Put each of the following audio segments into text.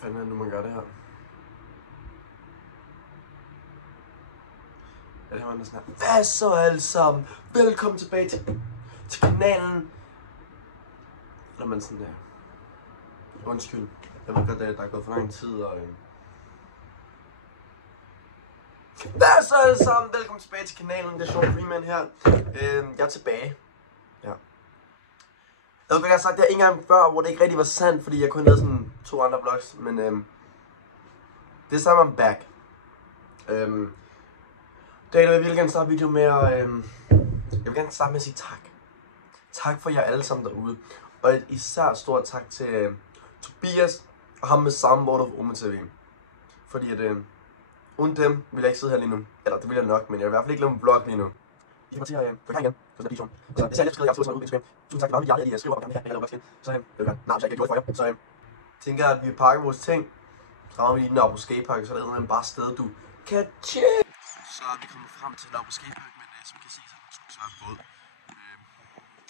fanden er det nu, man gør det her? Ja, det var sådan her. Hvad så alle sammen? Velkommen tilbage til kanalen. Eller man sådan der. Undskyld. Jeg ved godt, at der er gået for lang tid, og... Hvad så alle sammen? Velkommen tilbage til kanalen. Det er Sean Freeman her. Jeg er tilbage. Ja. Jeg ved godt, jeg har sagt det her en gang før, hvor det ikke rigtig var sandt, fordi jeg kun lavede sådan 2 andre vlogs, men det er samme, I'm back. Jeg vil virkelig gerne starte video med at, jeg vil gerne starte med at sige tak. Tak for jer alle sammen derude. Og et især stort tak til Tobias og ham med Soundboard of Oma TV. Fordi at uden dem ville jeg ikke sidde her lige nu. Eller det ville jeg nok, men jeg vil i hvert fald ikke lave en vlog lige nu. I kommer til at gå i gang igen, så det er videoen. Så hvis jeg lige har skrevet, jeg har sådan ud på Instagram. Tusind tak til mange af jer, I skriver op om det her, jeg laver vlogs igen. Så det vil jeg nej, så jeg ikke gjort for jer. Så tænker jeg, at vi pakker vores ting. Så rammer vi lige den op på skatepark, så er det bare sted, du kan tjekke. Så er vi kommet frem til Lav på skatepark, men som I kan se, så er det svært båd.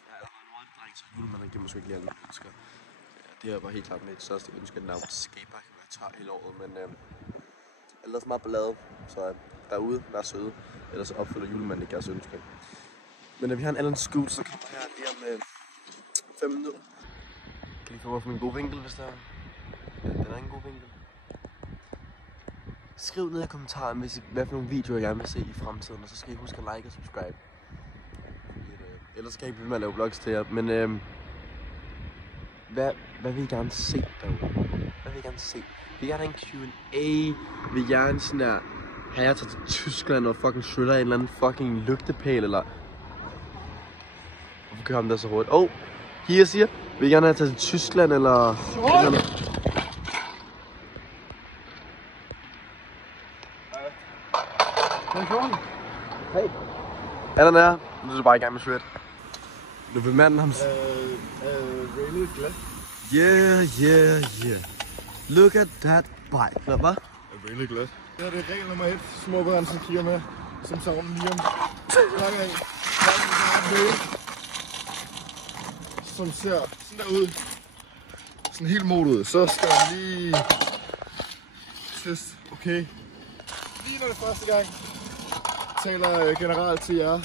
Ja, der var noget dreng, så julemanden giver måske ikke lige alle ønsker. Det er bare helt klart mit største ønske, at Lav på skatepark kan være tør hele året, men jeg lavede for meget ballade, så derude, vær søde, ellers så opfylder julemanden ikke jeres ønske. Men når vi har en anden scoot, så kommer jeg lige om 5 minutter. Kan I få mig for min gode vinkel, hvis der er? Ja, den er en god vinkel. Skriv ned i kommentaren, hvad for nogle videoer jeg vil se i fremtiden, og så skal I huske at like og subscribe. Ellers skal jeg ikke blive med at lave vlogs til jer, men hvad vil I gerne se derude? Hvad vil I gerne se? Vil I gerne have en Q&A? Vil I gerne sådan der, have jeg taget til Tyskland og fucking shriller en eller anden fucking lygtepæl, eller... Hvorfor kører ham der så hurtigt? Hier siger, vil I gerne have taget til Tyskland, eller... Hej. Allan er. Nu er du bare i gang med shred. Nu vil manden ham... Really glad. Yeah. Look at that bike. Hvad? Jeg er really glad. Det her det er regel nummer 1. Små børn, som kigger med. Som savner lige om. Som ser sådan der ud. Sådan helt mod ud. Så skal man lige... test. Okay. Lige når det første gang. Taler generelt til jer.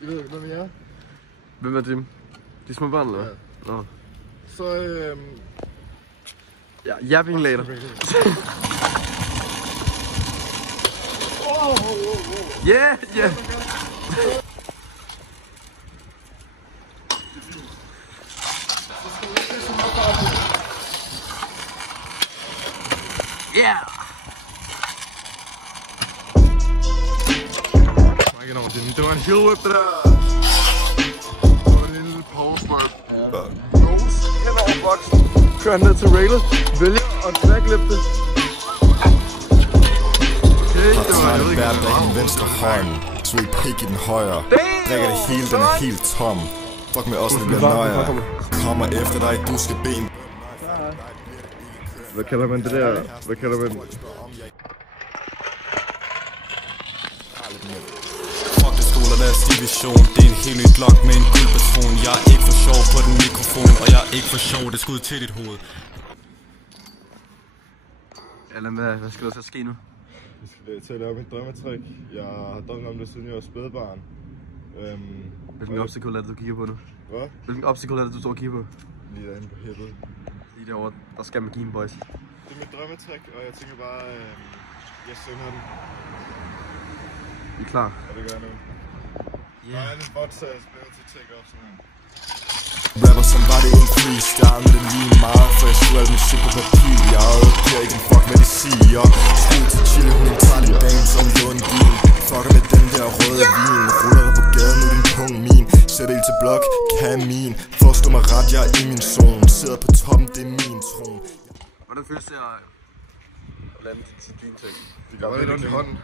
I ved, hvem I er? Hvem er dem? De små børn, eller? Ja. Nå. Så Ja, yapping later. Yeah. Yeah. Det var en heel whip, det der. Det var en lille powersmart. Nose hen over boksen. Kører ned til railet. Vælger at draglæfte. Okay, det var jeg ved ikke, hvad det var. Venstre hånd. Svig pik i den højre. Drikker det hele, den er helt tom. Fuck med os, det bliver nøjere. Kommer efter dig, du skal ben. Hvad kalder man det der? Hvad kalder man det? Deres division. Det er en helt ny blok med en guldpatron. Jeg er ikke for sjov på den mikrofon, og jeg er ikke for sjov, det skud til dit hoved. Allan, hvad skal der så ske nu? Vi skal til at lave mit drømmetrik. Jeg har drømt om det, siden jeg var spædbarn. Hvilken obstacle er det, du kigger på nu? Hvad? Hvilken obstacle er det, du står og kigger på? Lige derinde på hippet. Lige derovre, der skal man give en boys. Det er mit drømmetrik, og jeg tænker bare, jeg synger den. I er klar? Og det gør jeg nu. Der er en bot, så jeg spiller til take off sådan her. Rapper som var det en freestyle, men det er lige meget, for jeg skriver alt mit shit på papir. Jeg giver ikke en fuck, hvad de siger. Stil til chili, hun tager din dame som lån din. Fucker med den der røde vin. Ruller dig på gaden, nu din pung min. Sæt ild til blok, kamin. Forstå mig ret, jeg er i min zone. Sidder på toppen, det er min tron. Hvordan føles det at lande til din ting? Det gør lidt ondt i hånden.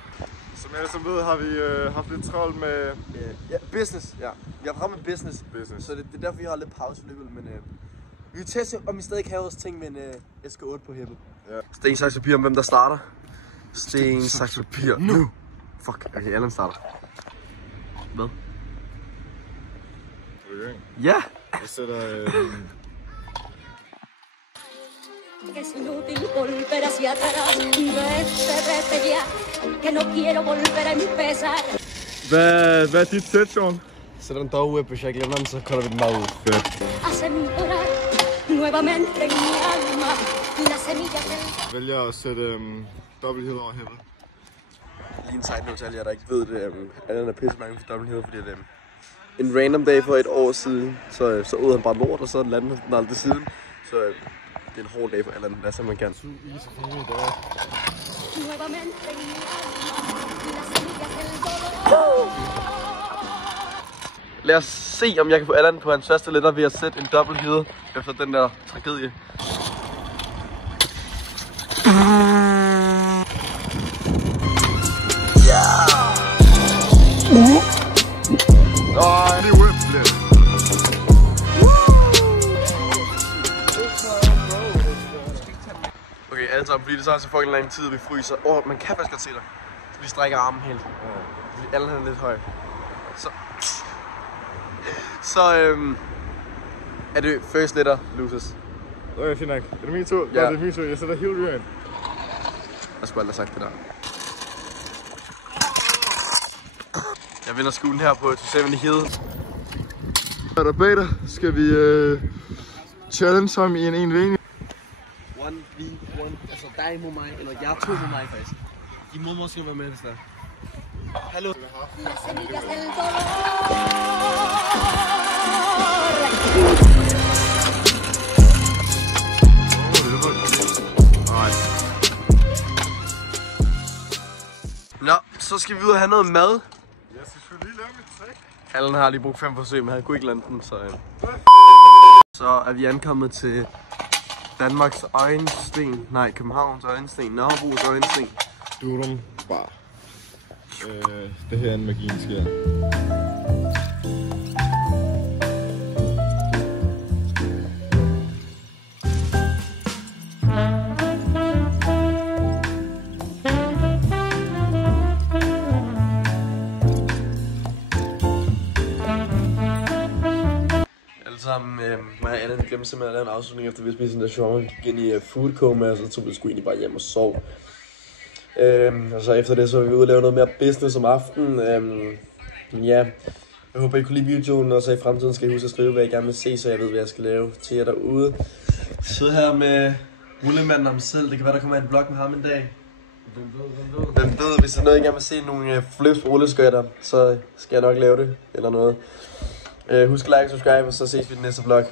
Som alle som ved, har vi haft lidt travlt med... Ja, business. Ja. Vi har ramt med business. Så det er derfor, vi har lidt pause i løbet. Men vi vil teste, om vi stadig kan have vores ting med en SK8 på hippet. Ja. Sten, saks, papir om hvem der starter. Sten, saks, papir. Nu! Fuck, okay, Allan starter. Hvad? Okay. Ja! Jeg sætter... Que es inútil volver hacia atrás. Vete ya, que no quiero volver a empezar. Hvad er dit sæt, Sean? Sætter den dog ud, hvis jeg ikke glemmer den, så kolder vi den bare ud. Fedt. Acenturar nuevamente en mi alma la semilla del... Vælger at sætte dobbelthed over header. Lige en side note til alle jer, der ikke ved det. Allan er pisse mange for dobbelthed, fordi det en random dag for et år siden, så ud han bare lort, og så landede den aldrig siden. Så det er en hård dag for Allan, lad os se, man kan. Nuevamente en mi alma la semilla del dolor. Lad os se, om jeg kan få Allan på hans første letter ved at sætte en dobbelthed efter den der tragedie. Det er whip, Okay, alle sammen, fordi det så er så fucking lang tid, vi fryser. Man kan faktisk godt se dig. Vi strækker armen helt. Fordi Allan er lidt høj. Så er det first letter, losers. Okay, fint nok. Er det min tur? Ja. Ja, det er min tur. Jeg sætter helt rent. Jeg skulle aldrig have sagt det der. Jeg vinder skuen her på 27 Hill. Er der bag dig? Skal vi challenge ham i en v1? 1v1, altså dig mod mig, eller jeg to mod mig faktisk. I må måske være med, hvis der. Hallo. La semilla del dolor. Nå, så skal vi ud og have noget mad. Jeg skal lige lave mit trick. Allan har lige brugt 5 forsøg, men han kunne ikke lande den, så... Så er vi ankommet til Danmarks øjensten. Nej, Københavns øjensten. Nørrebros øjensten. Durum bar. Det her er en magien sker. Sammen mig og Allan glemte simpelthen at lave en afslutning efter vi spiste sådan der show. Vi gik ind i food coma, og så tog vi sgu egentlig bare hjem og sov. Og så efter det så var vi ude og lave noget mere business om aftenen. Ja, jeg håber I kunne lide videoen, og så i fremtiden skal I huske at skrive, hvad I gerne vil se, så jeg ved, hvad jeg skal lave til jer derude. Jeg sidder her med rullemanden om selv. Det kan være, der kommer en vlog med ham en dag. Hvem ved, hvis der er noget, I gerne vil se, nogle flips på rulleskøjter, så skal jeg nok lave det, eller noget. Husk at like og subscribe, og så ses vi i den næste vlog.